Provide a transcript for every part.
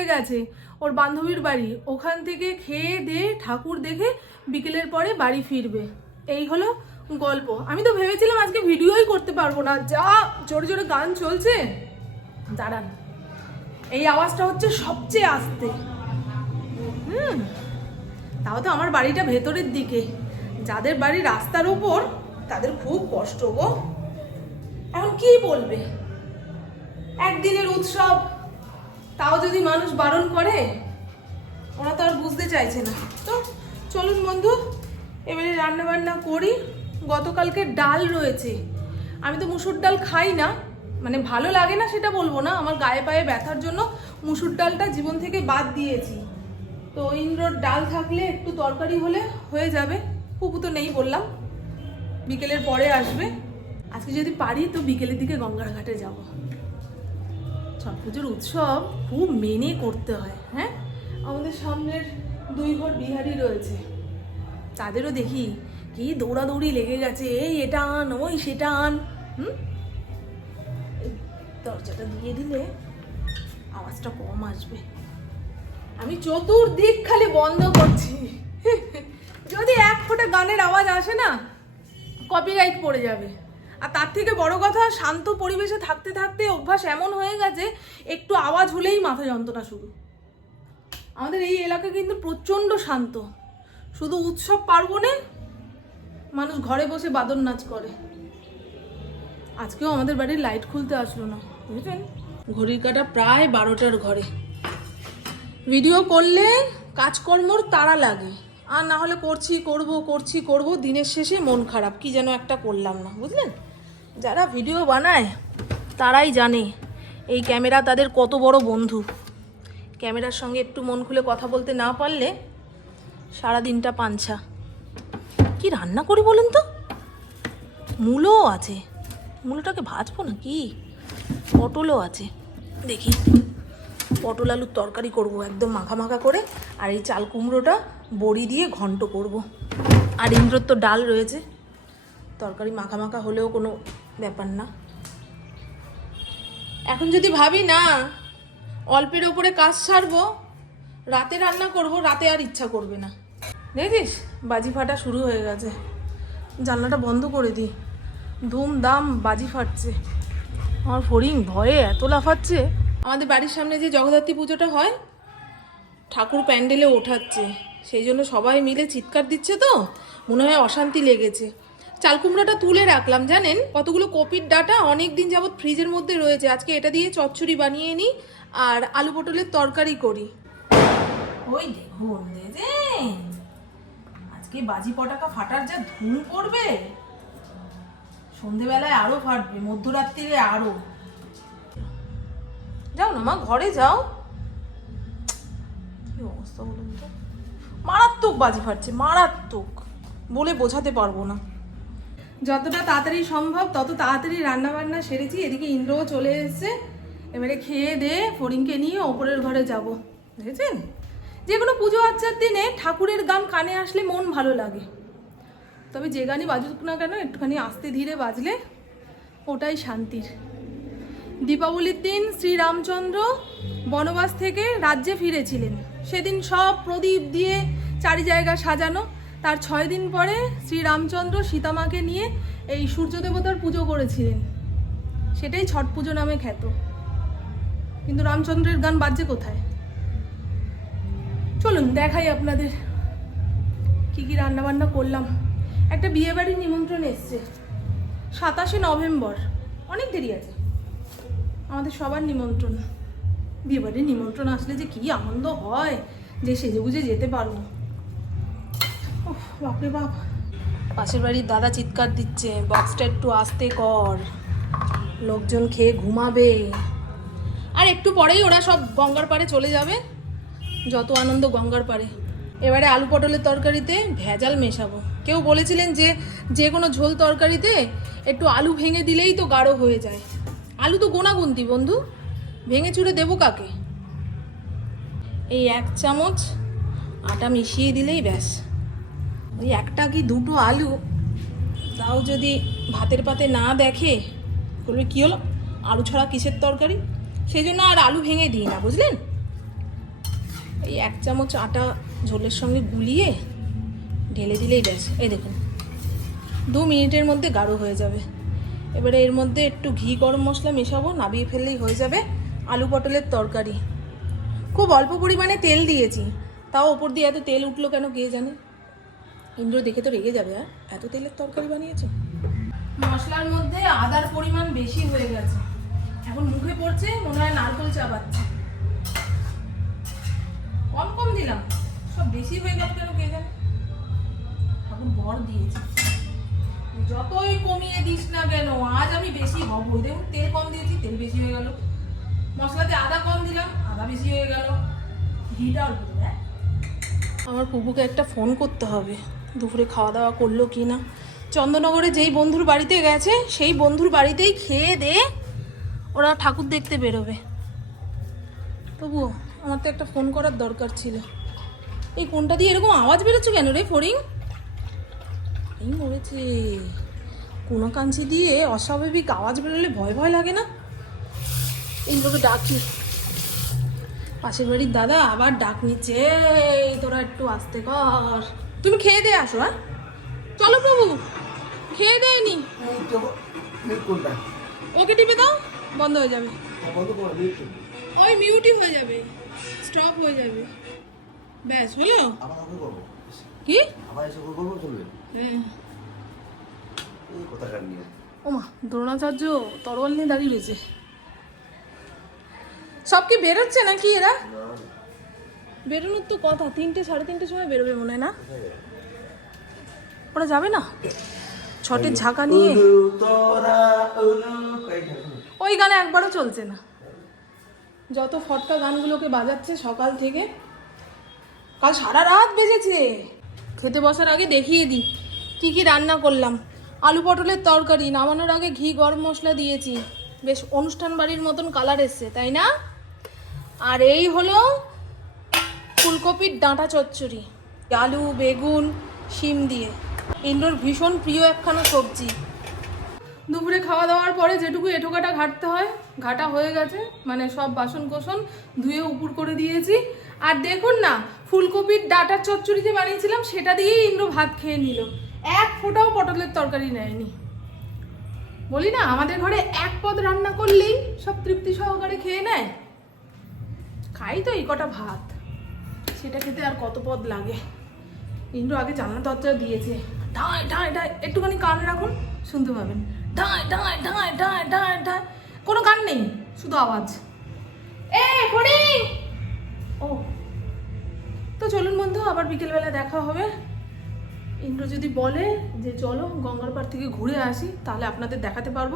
চন্দননগরে গেছে। ওর বান্ধবীর বাড়ি। ওখান থেকে খেয়ে দিয়ে ঠাকুর দেখে বিকেলের পরে বাড়ি ফিরবে। এই হলো গল্প। আমি তো ভেবেছিলাম আজকে ভিডিওই করতে পারব না। যা জোরে জোরে গান চলছে। দাঁড়ান। এই আওয়াজটা হচ্ছে সবচেয়ে আস্তে। হুম। তাও তো আমার বাড়িটা ভেতরের দিকে। যাদের বাড়ি রাস্তার উপর, তাদের খুব কষ্ট গো। এখন কি বলবে? একদিনের উৎসব তাও যদি মানুষ বারণ করে, ওরা তো আর বুঝতে চাইছে না। তো চলুন বন্ধু, এবারে রান্না বান্না করি। গতকালকে ডাল রয়েছে। আমি তো মুসুর ডাল খাই না মানে ভালো লাগে না সেটা বলব না। আমার গায়ে পায়ে ব্যথার জন্য মুসুর ডালটা জীবন থেকে বাদ দিয়েছি। তো ইন্দ্রর ডাল থাকলে একটু তরকারি হলে হয়ে যাবে। পুপু তো নেই বললাম, বিকেলের পরে আসবে। আজকে যদি পারি তো বিকেলের দিকে গঙ্গার ঘাটে যাব। ছট পুজোর উৎসব খুব মেনে করতে হয় হ্যাঁ? আমাদের সামনের দুই ঘর বিহারি রয়েছে। তাদেরও দেখি কি দৌড়াদৌড়ি লেগে গেছে, এই এটা আন, ওই সেটা আন, হুম? দরজাটা দিয়ে দিলে আওয়াজটা কম আসবে। আমি চতুর্দিক খালি বন্ধ করছি। যদি এক ফোঁটা গানের আওয়াজ আসে না কপিরাইট পড়ে যাবে। আর তার থেকে বড় কথা, শান্ত পরিবেশে থাকতে থাকতে অভ্যাস এমন হয়ে গেছে, একটু আওয়াজ হলেই মাথা যন্ত্রণা শুরু। আমাদের এই এলাকা কিন্তু প্রচণ্ড শান্ত। শুধু উৎসব পার্বণে মানুষ ঘরে বসে বাদর নাচ করে। আজকেও আমাদের বাড়ির লাইট খুলতে আসলো না বুঝলেন ঘড়ির কাটা প্রায় বারোটার ঘরে। ভিডিও করলে কাজকর্মর তাড়া লাগে। আর না হলে করছি, করব করছি, করব, দিনের শেষে মন খারাপ। কি যেন একটা করলাম না, বুঝলেন? যারা ভিডিও বানায়, তারাই জানে এই ক্যামেরা তাদের কত বড় বন্ধু। ক্যামেরার সঙ্গে একটু মন খুলে কথা বলতে না পারলে সারা দিনটা পাঞ্ছা কি রান্না করি বলুন তো? মূলও আছে। মূলটাকে ভাজবো না কি পটলও আছে। দেখি। পটল আলুর তরকারি করব একদম মাখা মাখা করে, আর এই চাল কুমড়োটা বড়ি দিয়ে ঘন্ট করব। আর ইন্দ্রর তো ডাল রয়েছে। তরকারি মাখা মাখা হলেও কোনো ব্যাপার না। এখন যদি ভাবি না, অল্পের ওপরে কাজ সারবো, রাতে রান্না করব, রাতে আর ইচ্ছা করবে না। দেখিস বাজি ফাটা শুরু হয়ে গেছে। জানলাটা বন্ধ করে দিই। ধুমধাম বাজি ফাটছে। আমার ফড়িং ভয়ে এত লাফাচ্ছে। আমাদের বাড়ির সামনে যে জগদ্ধাত্রী পুজোটা হয়, ঠাকুর প্যান্ডেলে ওঠাচ্ছে। সেই জন্য সবাই মিলে চিৎকার দিচ্ছে তো। মনে হয় অশান্তি লেগেছে। চাল কুমড়োটা তুলে রাখলাম, জানেন? কতগুলো কপির ডাটা অনেক দিন যাবত ফ্রিজের মধ্যে রয়েছে। আজকে এটা দিয়ে চচ্চড়ি বানিয়ে নিই আর আলু পটলের তরকারি করি। ওই আজকে বাজি পটাকা ফাটার যা ধুম পড়বে সন্ধেবেলায় আরও ফাটবে, মধ্যরাত্রিরে আরও। যাও না মা, ঘরে যাও। কি অবস্থা বলুন তো? মারাত্মক বাজি ফাটছে, মারাত্মক। বলে বোঝাতে পারব না। যতটা তাড়াতাড়ি সম্ভব, তত তাড়াতাড়ি রান্না বান্না সেরেছি। এদিকে ইন্দ্রও চলে এসেছে। এবারে খেয়ে দে, ফড়িংকে নিয়ে ওপরের ঘরে যাব। দেখেছেন? যে কোনো পুজো আচ্চার দিনে ঠাকুরের গান কানে আসলে মন ভালো লাগে। তবে যে গানই বাজুক না কেন, একটুখানি আস্তে ধীরে বাজলে ওটাই শান্তির। দীপাবলির দিন শ্রীরামচন্দ্র বনবাস থেকে রাজ্যে ফিরেছিলেন। সেদিন সব প্রদীপ দিয়ে চারি জায়গা সাজানো তার ছয় দিন পরে শ্রীরামচন্দ্র সীতামাকে নিয়ে এই সূর্য দেবতার পুজো করেছিলেন। সেটাই ছট পুজো নামে খ্যাত। কিন্তু রামচন্দ্রের গান বাজছে কোথায়? চলুন, দেখাই আপনাদের কি কি রান্না বান্না করলাম। একটা বিয়ে বাড়ির নিমন্ত্রণ এসছে। সাতাশে নভেম্বর। অনেক দেরি আছে। আমাদের সবার নিমন্ত্রণ। বিয়ে বাড়ির নিমন্ত্রণ আসলে যে কি আনন্দ হয়, যে সেজে বুঝে যেতে পারব। বাপরে বাপ। পাশের বাড়ির দাদা চিৎকার দিচ্ছে বক্সটা একটু আস্তে কর। লোকজন খেয়ে ঘুমাবে। আর একটু পরেই ওরা সব গঙ্গার পাড়ে চলে যাবে। যত আনন্দ গঙ্গার পাড়ে। এবারে আলু পটলের তরকারিতে ভেজাল মেশাবো। কেউ বলেছিলেন যে যে কোনো ঝোল তরকারিতে একটু আলু ভেঙে দিলেই তো গাঢ় হয়ে যায়। আলু তো গোনাগুন্তি বন্ধু। ভেঙে চুড়ে দেবো কাকে? এই এক চামচ আটা মিশিয়ে দিলেই ব্যাস। ওই একটা কি দুটো আলু? তাও যদি ভাতের পাতে না দেখে বলবে কী হলো? আলু ছাড়া কিসের তরকারি? সেই জন্য আর আলু ভেঙে দিই না, বুঝলেন? এই এক চামচ আটা ঝোলের সঙ্গে গুলিয়ে ঢেলে দিলেই ব্যাস। এই দেখুন, দু মিনিটের মধ্যে গাঢ় হয়ে যাবে। এবারে এর মধ্যে একটু ঘি গরম মশলা মেশাবো, নাবিয়ে ফেললেই হয়ে যাবে আলু পটলের তরকারি। খুব অল্প পরিমাণে তেল দিয়েছি, তাও ওপর দিয়ে এত তেল উঠল কেন কে জানে? ইন্দ্র দেখে তো রেগে যাবে হ্যাঁ এত তেলের তরকারি বানিয়েছে? মশলার মধ্যে আদার পরিমাণ বেশি হয়ে গেছে। এখন মুখে পড়ছে মনে হয় নারকল চাবাচ্ছে কম কম দিলাম সব বেশি হয়ে গেল কেন কে জানে? এখন বর দিয়েছি। যতই কমিয়ে দিস না কেন আজ আমি বেশি হব। দেখুন তেল কম দিয়েছি তেল বেশি হয়ে গেল। মশলাতে আদা কম দিলাম আদা বেশি হয়ে গেল। ঘিটা অল্প দেবে হ্যাঁ? আমার পুপুকে একটা ফোন করতে হবে। দুপুরে খাওয়া দাওয়া করল কি না? চন্দননগরে যেই বন্ধুর বাড়িতে গেছে, সেই বন্ধুর বাড়িতেই খেয়ে দে ওরা ঠাকুর দেখতে বেরোবে। তবুও আমার তো একটা ফোন করার দরকার ছিল। এই কোনটা দিয়ে এরকম আওয়াজ বেরোচ্ছে কেন রে ফরিং এই মরেছে। কোনো কাঞ্চি দিয়ে অস্বাভাবিক আওয়াজ বেরোলে ভয় ভয় লাগে না? এইগুলোকে ডাকি। পাশের বাড়ির দাদা আবার ডাক নিচ্ছে তোরা একটু আসতে কর। তুমি খেয়ে দিয়ে আসো হ্যাঁ? চলো প্রভু, খেয়ে দেয়নি ওকে টিপে দাও, বন্ধ হয়ে যাবে। ওই মিউটি হয়ে যাবে, স্টপ হয়ে যাবে। ব্যাস, হলো? কি? হ্যাঁ। ওমা, দ্রোণাচার্য তরোয়াল নিয়ে দাঁড়িয়ে রয়েছে। সব কি বেরোচ্ছে নাকি এরা? বেরোনোর তো কথা তিনটে সাড়ে তিনটের সময় বেরোবে মনে হয় না? ওরা যাবে না? ছটের ঝাঁকা নিয়ে? ওই গানে একবারও চলছে না। যত ফটকা গানগুলোকে বাজাচ্ছে সকাল থেকে কাল সারা রাত বেজেছে। খেতে বসার আগে দেখিয়ে দিই কি কি রান্না করলাম। আলু পটলের তরকারি নামানোর আগে ঘি গরম মশলা দিয়েছি। বেশ অনুষ্ঠান বাড়ির মতন কালার এসছে তাই না? আর এই হলো ফুলকপির ডাঁটা চচ্চড়ি, আলু, বেগুন, শিম দিয়ে। ইন্দ্রর ভীষণ প্রিয় একখানা সবজি। দুপুরে খাওয়া দাওয়ার পরে যেটুকু এঁটোকাটা ঘাটতে হয়, ঘাটা হয়ে গেছে মানে সব বাসন কোসন ধুয়ে উপর করে দিয়েছি। আর দেখুন না, ফুলকপির ডাটার চচ্চড়ি যে বানিয়েছিলাম, সেটা দিয়েই ইন্দ্র ভাত খেয়ে নিল। এক ফোঁটাও পটলের তরকারি নেয়নি। বলি না, আমাদের ঘরে এক পদ রান্না করলেই সব তৃপ্তি সহকারে খেয়ে নেয়। খাই তো এই কটা ভাত। সেটা খেতে আর কত পদ লাগে। ইন্দ্র আগে জানলা দরজা দিয়েছে। ঢায় ঢায় ঢায় একটুখানি কান রাখুন, শুনতে পাবেন। ঢায় ঢায় ঢায় ঢায় ঢায় ঢায় কোনো গান নেই, শুধু আওয়াজ। এ ফড়িং ও। তো চলুন বন্ধু, আবার বিকেলবেলা দেখা হবে। ইন্দ্র যদি বলে যে, চলো গঙ্গার পাড় থেকে ঘুরে আসি, তাহলে আপনাদের দেখাতে পারব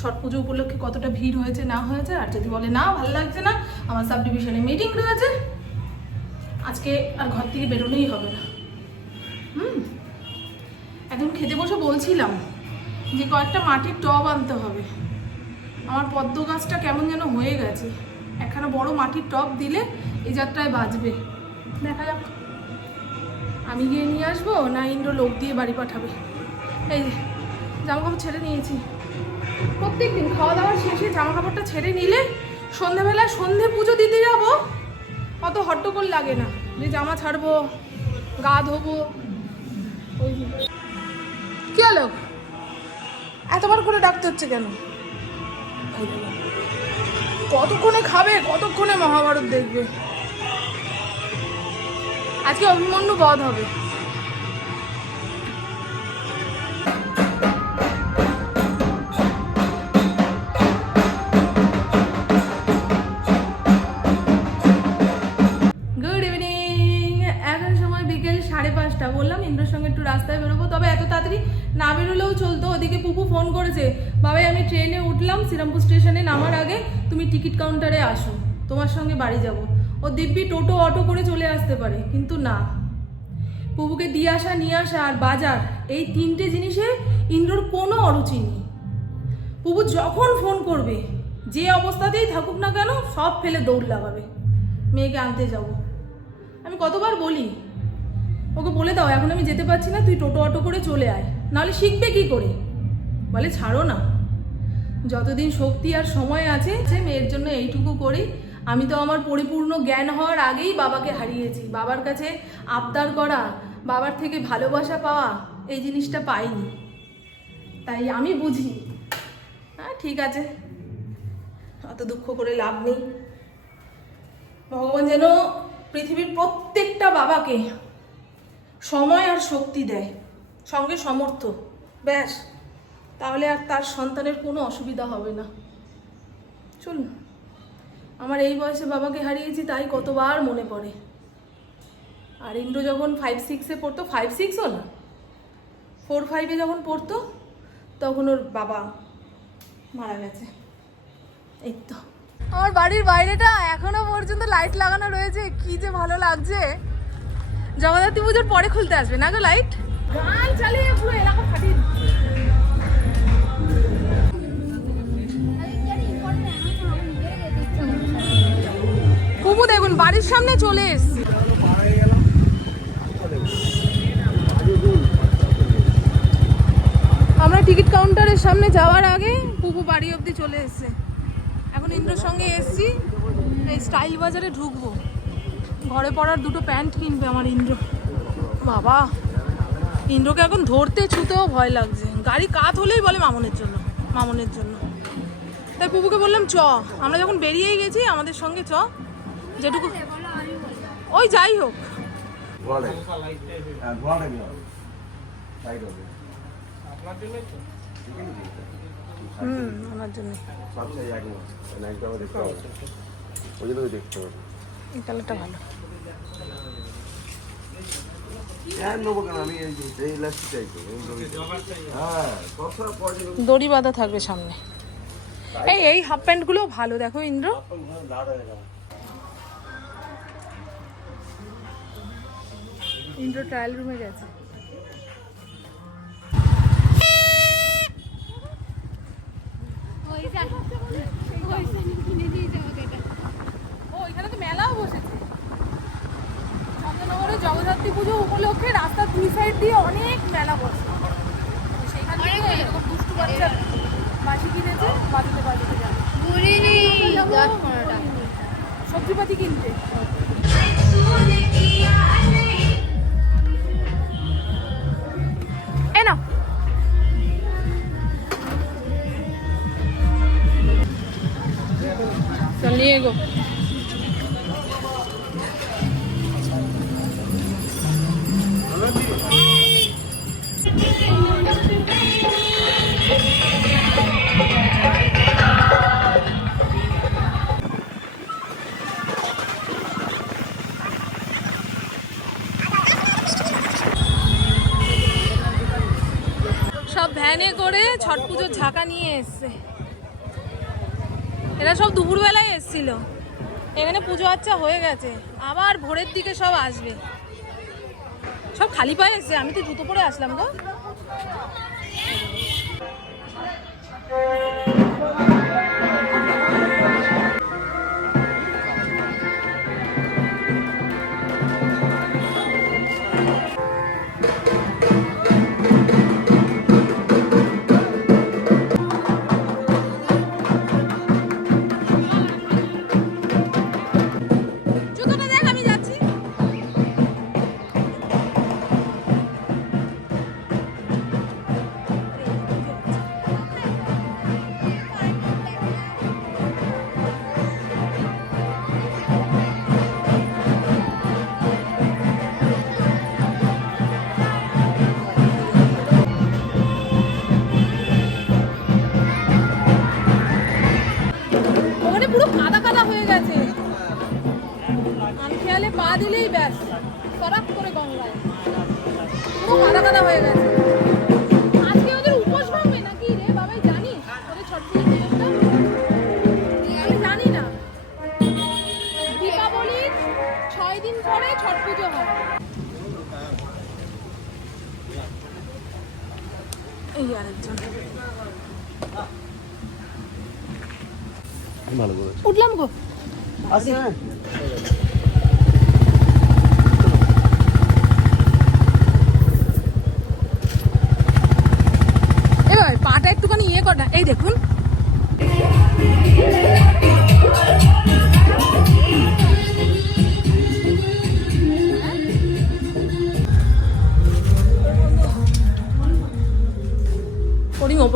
ছট পুজো উপলক্ষে কতটা ভিড় হয়েছে, না হয়েছে। আর যদি বলে, না, ভালো লাগছে না, আমার সাব ডিভিশনে মিটিং রয়েছে আজকে আর ঘর থেকে বেরোনোই হবে না। হুম? একদম খেতে বসে বলছিলাম যে কয়েকটা মাটির টব আনতে হবে। আমার পদ্ম গাছটা কেমন যেন হয়ে গেছে। একখানা বড় মাটির টব দিলে এই যাত্রায় বাঁচবে। দেখা যাক। আমি গিয়ে নিয়ে আসব না ইন্দ্র লোক দিয়ে বাড়ি পাঠাবে? এই জামা কাপড় ছেড়ে নিয়েছি। প্রত্যেক দিন খাওয়া দাওয়া শেষে জামা কাপড়টা ছেড়ে নিলে সন্ধেবেলায় সন্ধে পুজো দিতে যাব? অত হট্টগোল লাগে না। যে জামা ছাড়বো, গা ধোবো। ওই কি হলো? এতবার করে ডাকতে হচ্ছে কেন? কতক্ষণে খাবে, কতক্ষণে মহাভারত দেখবে? আজকে অভিমন্যু বধ হবে। না বেরোলেও চলতো, ওদিকে পুপু ফোন করেছে, বাবাই, আমি ট্রেনে উঠলাম, শ্রীরামপুর স্টেশনে নামার আগে তুমি টিকিট কাউন্টারে আসো, তোমার সঙ্গে বাড়ি যাব। ও দিব্যি টোটো, অটো করে চলে আসতে পারে, কিন্তু না। পুপুকে দিয়ে আসা, নিয়ে আসা আর বাজার, এই তিনটে জিনিসে ইন্দ্রর কোনো অরুচি নেই। পুপু যখন ফোন করবে, যে অবস্থাতেই থাকুক না কেন, সব ফেলে দৌড় লাগাবে। মেয়েকে আনতে যাব। আমি কতবার বলি, ওকে বলে দাও, এখন আমি যেতে পারছি না, তুই টোটো, অটো করে চলে আয়। নাহলে শিখবে কি করে? বলে, ছাড়ো না। যতদিন শক্তি আর সময় আছে, সে মেয়ের জন্য এইটুকু করি। আমি তো আমার পরিপূর্ণ জ্ঞান হওয়ার আগেই বাবাকে হারিয়েছি। বাবার কাছে আবদার করা, বাবার থেকে ভালোবাসা পাওয়া, এই জিনিসটা পাইনি। তাই আমি বুঝি হ্যাঁ ঠিক আছে। অত দুঃখ করে লাভ নেই। ভগবান যেন পৃথিবীর প্রত্যেকটা বাবাকে সময় আর শক্তি দেয়। সঙ্গে সমর্থ। ব্যাস, তাহলে আর তার সন্তানের কোনো অসুবিধা হবে না। চলুন, আমার এই বয়সে বাবাকে হারিয়েছি তাই কতবার মনে পড়ে। আর ইন্দ্র যখন ফাইভ সিক্সে পড়তো ফাইভ সিক্সও না ফোর ফাইভে যখন পড়তো, তখন ওর বাবা মারা গেছে। এই তো। আমার বাড়ির বাইরেটা এখনও পর্যন্ত লাইট লাগানো রয়েছে, কি যে ভালো লাগছে। জগদ্ধাত্রী পুজোর পরে খুলতে আসবে না গো লাইট কুমু দেখুন, বাড়ির সামনে চলে আমরা টিকিট কাউন্টারের সামনে যাওয়ার আগে পুপু বাড়ি অবধি চলে এসছে। এখন ইন্দ্রর সঙ্গে এসছি, এই স্টাইল বাজারে ঢুকবো। ঘরে পড়ার দুটো প্যান্ট কিনবে আমার ইন্দ্র। বাবা। ইন্দ্রকে এখন ধরতে ছুতেও ভয় লাগছে। গাড়ি কাত হলেই বলে মামনের জন্য মামনের জন্য। তাই পুপুকে বললাম চ আমরা যখন বেরিয়েই গেছি আমাদের সঙ্গে চ। যেটুকু ওই যাই হোক। হ্যাঁ হুম আমার জন্য। ওই জন্য দেখতে হবে। এই কালারটা ভালো হ্যাঁ নেব কেন আমি এই যে এই লাস্টই চাইছি হ্যাঁ সবসময় পয়সা দড়ি বাঁধা থাকবে সামনে। এই এই হাফ প্যান্টগুলো ভালো দেখো ইন্দ্র। হয়ে ইন্দ্র ট্রায়াল রুমে গেছে। গো। সব ভ্যানে করে ছট পুজোর ঝাঁকা নিয়ে এসছে। এরা সব দুপুরবেলায় এসছিল। এখানে পুজো আচ্ছা হয়ে গেছে। আবার ভোরের দিকে সব আসবে। সব খালি পায়ে এসছে। আমি তো জুতো পরে আসলাম গো।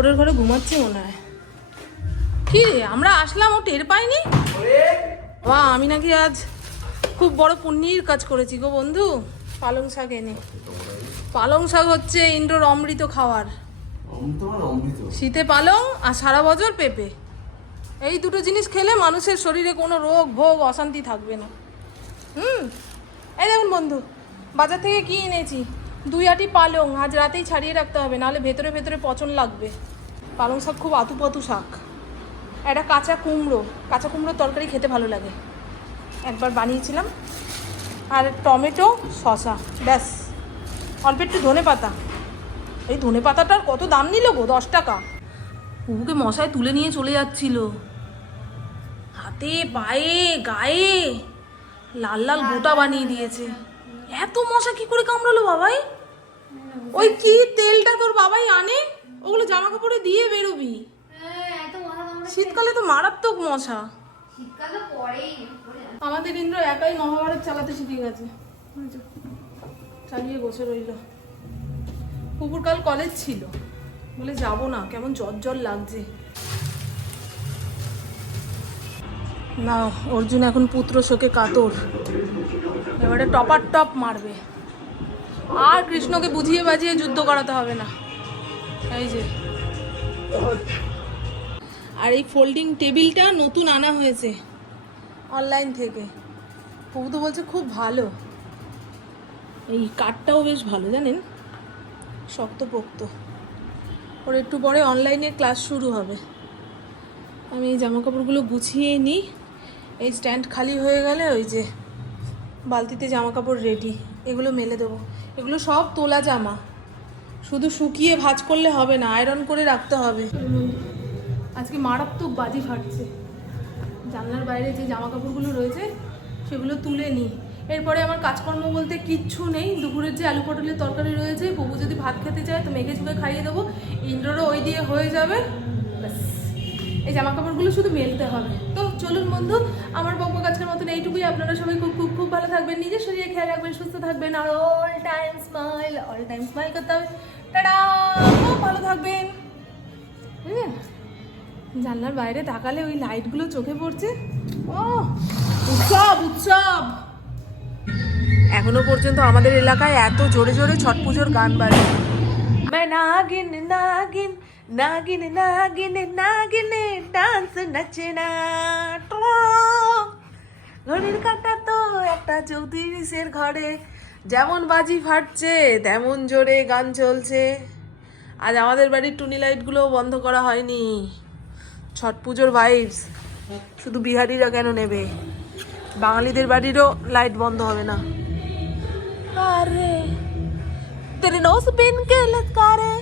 ওপরের ঘরে ঘুমাচ্ছে মনে হয়। কি আমরা আসলাম, ও টের পাইনি? বা আমি নাকি আজ খুব বড় পুণ্যির কাজ করেছি গো বন্ধু। পালং শাক এনে। পালং শাক হচ্ছে ইন্দ্রর অমৃত খাওয়ার। শীতে পালং আর সারা বছর পেঁপে। এই দুটো জিনিস খেলে মানুষের শরীরে কোনো রোগ, ভোগ, অশান্তি থাকবে না। হুম? এই দেখুন বন্ধু, বাজার থেকে কি এনেছি? দুই আটি পালং আজ রাতেই ছাড়িয়ে রাখতে হবে, নাহলে ভেতরে ভেতরে পচন লাগবে। পালং শাক খুব আতুপাতু শাক। একটা কাঁচা কুমড়ো, কাঁচা কুমড়োর তরকারি খেতে ভালো লাগে। একবার বানিয়েছিলাম। আর টমেটো, শসা, ব্যাস। অল্প একটু ধনে পাতা। এই ধনে পাতাটার কত দাম নিল গো? দশ টাকা। বুবুকে মশায় তুলে নিয়ে চলে যাচ্ছিল। হাতে, পায়ে, গায়ে। লাল লাল গোটা বানিয়ে দিয়েছে। এত মশা কি করে কামড়ালো বাবাই? ওই কি তেলটা তোর বাবাই আনে? ওগুলো জামা কাপড়ে দিয়ে বেরোবি। হ্যাঁ। শীতকালে তো মারাত্মক মশা। আমাদের ইন্দ্র একাই মহাভারত চালাতে শিখে গেছে। চালিয়ে বসে রইল। কুকুর কাল কলেজ ছিল। বলে যাব না কেমন জ্বর জ্বর লাগছে। না, অর্জুন এখন পুত্র শোকে কাতর। এবারে টপার টপ মারবে। আর কৃষ্ণকে বুঝিয়ে বাজিয়ে যুদ্ধ করাতে হবে না। এই যে। আর এই ফোল্ডিং টেবিলটা নতুন আনা হয়েছে অনলাইন থেকে। প্রভু তো বলছে খুব ভালো। এই কাঠটাও বেশ ভালো, জানেন? শক্তপোক্ত। ওর একটু পরে অনলাইনে ক্লাস শুরু হবে। আমি এই জামা কাপড়গুলো গুছিয়ে নিই। এই স্ট্যান্ড খালি হয়ে গেলে ওই যে বালতিতে জামা কাপড় রেডি এগুলো মেলে দেবো। এগুলো সব তোলা জামা। শুধু শুকিয়ে ভাঁজ করলে হবে না আয়রন করে রাখতে হবে। আজকে মারাত্মক বাজি ফাটছে। জানলার বাইরে যে জামা কাপড়গুলো রয়েছে, সেগুলো তুলে নিই এরপরে আমার কাজকর্ম বলতে কিচ্ছু নেই। দুপুরের যে আলু পটলের তরকারি রয়েছে ববু যদি ভাত খেতে চায়, তো মেঘে ঝুঁকে খাইয়ে দেবো। ইন্দ্ররও ওই দিয়ে হয়ে যাবে। এই জামা কাপড়গুলো শুধু মেলতে হবে। তো চলুন বন্ধু, আমার বকব কাজকের মতন এইটুকুই। আপনারা সবাই খুব খুব খুব ভালো থাকবেন, নিজের শরীরে খেয়াল রাখবেন, সুস্থ থাকবেন, আর all time smile all time smile করতে হবে। খুব ভালো থাকবেন। জানলার বাইরে তাকালে ওই লাইটগুলো চোখে পড়ছে। ও উৎসব উৎসব! এখনও পর্যন্ত আমাদের এলাকায় এত জোরে জোরে ছট পুজোর গান বাজে। मैं नागिन नागिन नागिन नागिन नागिन ডান্স নাচনা ঘড়ির কাটা তো একটা চৌত্রিশের ঘরে যেমন বাজি ফাটছে তেমন জোরে গান চলছে আজ আমাদের বাড়ির টুনি লাইটগুলোও বন্ধ করা হয়নি ছট পুজোর ভাইবস শুধু বিহারিরা কেন নেবে বাঙালিদের বাড়িরও লাইট বন্ধ হবে না আরে तेरे नोस पिन के लटकारे